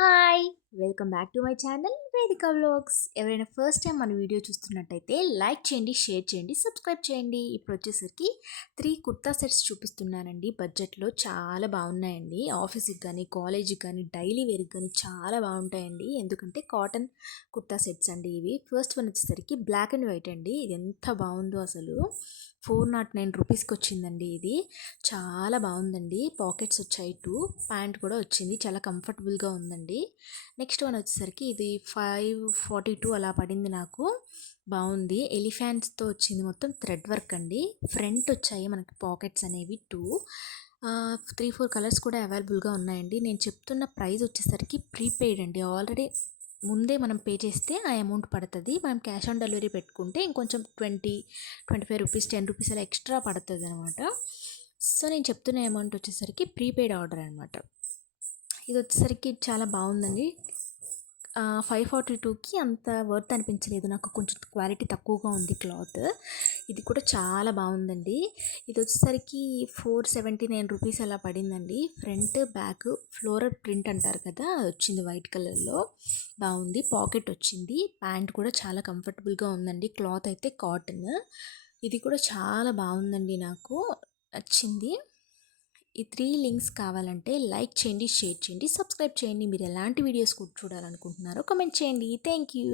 Hi! Welcome back to my channel వేదిక vlogs. ఎవరైనా first time మన వీడియో చూస్తున్నట్టయితే లైక్ చేయండి, షేర్ చేయండి, సబ్స్క్రైబ్ చేయండి. ఇప్పుడు వచ్చేసరికి 3 కుర్తా సెట్స్ చూపిస్తున్నానండి. బడ్జెట్లో చాలా బాగున్నాయండి. ఆఫీస్కి కానీ, కాలేజీకి కానీ, డైలీ వేర్కి కానీ చాలా బాగుంటాయండి. ఎందుకంటే కాటన్ కుర్తా సెట్స్ అండి ఇవి. ఫస్ట్ వన్ వచ్చేసరికి బ్లాక్ అండ్ వైట్ అండి. ఇది ఎంత బాగుందో అసలు. 409 రూపీస్కి వచ్చిందండి ఇది. చాలా బాగుందండి. పాకెట్స్ వచ్చాయి 2, ప్యాంట్ కూడా వచ్చింది. చాలా కంఫర్టబుల్గా ఉందండి. నెక్స్ట్ వన్ వచ్చేసరికి ఇది 542 అలా పడింది నాకు. బాగుంది. ఎలిఫెంట్స్తో వచ్చింది. మొత్తం థ్రెడ్ వర్క్ అండి. ఫ్రంట్ వచ్చాయి మనకి పాకెట్స్ అనేవి 2. 3-4 కలర్స్ కూడా అవైలబుల్గా ఉన్నాయండి. నేను చెప్తున్న ప్రైస్ వచ్చేసరికి ప్రీపెయిడ్ అండి. ఆల్రెడీ ముందే మనం పే చేస్తే ఆ అమౌంట్ పడుతుంది. మనం క్యాష్ ఆన్ డెలివరీ పెట్టుకుంటే ఇంకొంచెం 25 రూపీస్, 10 రూపీస్ అలా ఎక్స్ట్రా పడుతుంది అనమాట. సో నేను చెప్తున్న అమౌంట్ వచ్చేసరికి ప్రీపెయిడ్ ఆర్డర్ అనమాట. ఇది వచ్చేసరికి చాలా బాగుందండి. 542కి అంత వర్త్ అనిపించలేదు నాకు. కొంచెం క్వాలిటీ తక్కువగా ఉంది క్లాత్. ఇది కూడా చాలా బాగుందండి. ఇది వచ్చేసరికి 479 రూపీస్ అలా పడిందండి. ఫ్రంట్ బ్యాక్ ఫ్లోరల్ ప్రింట్ అంటారు కదా, అది వచ్చింది వైట్ కలర్లో. బాగుంది. పాకెట్ వచ్చింది. ప్యాంట్ కూడా చాలా కంఫర్టబుల్గా ఉందండి. క్లాత్ అయితే కాటన్. ఇది కూడా చాలా బాగుందండి, నాకు నచ్చింది. ఈ 3 లింక్స్ కావాలంటే లైక్ చేయండి, షేర్ చేయండి, సబ్స్క్రైబ్ చేయండి. మీరు ఎలాంటి వీడియోస్ కూడా చూడాలనుకుంటున్నారో కామెంట్ చేయండి. Thank you.